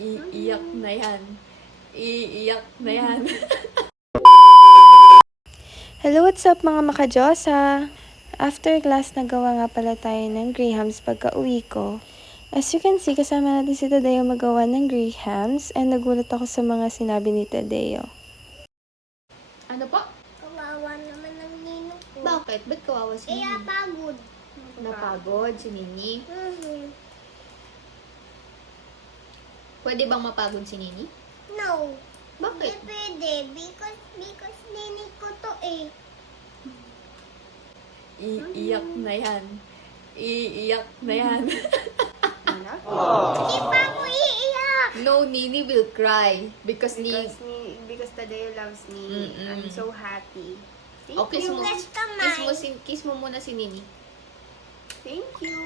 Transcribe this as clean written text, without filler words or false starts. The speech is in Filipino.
Iiyak na yan. Iiyak na yan. Hello, what's up mga makajosa? After class, nagawa nga pala tayo ng Grahams pagka-uwi ko. As you can see, kasama natin si Tadeo magawa ng Grahams and nagulat ako sa mga sinabi ni Tadeo. Ano po? Kawawa naman ng ninong ko. Bakit? Ba't kawawa si Kaya Nini? pagod. Napagod si Nini? Pwede bang mapagod si Nini? No. Bakit? Hindi pwede. Because ninig ko to eh. Iiyak na yan. Iiyak na yan. Hindi pa ako iiyak. No, Nini will cry. Because Because Tadeo loves me. I'm so happy. Oh, kiss mo. Yung kamay. Kiss mo muna si Nini. Thank you.